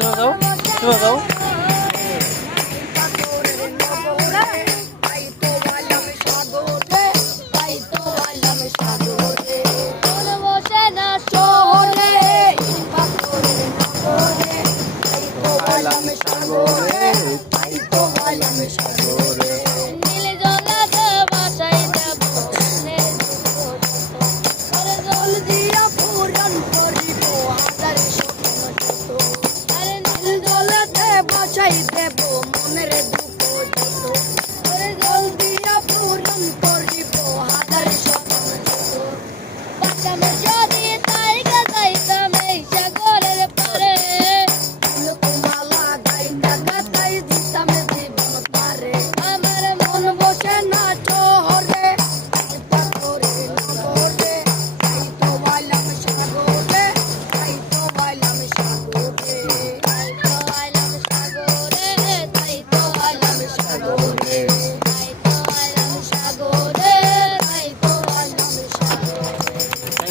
চলে যাও চলে যাও Thank you. চাই দেব মনের দুঃখ যত। করে জল দিয়া পূরণ করিব হাজার শত বাচ্চা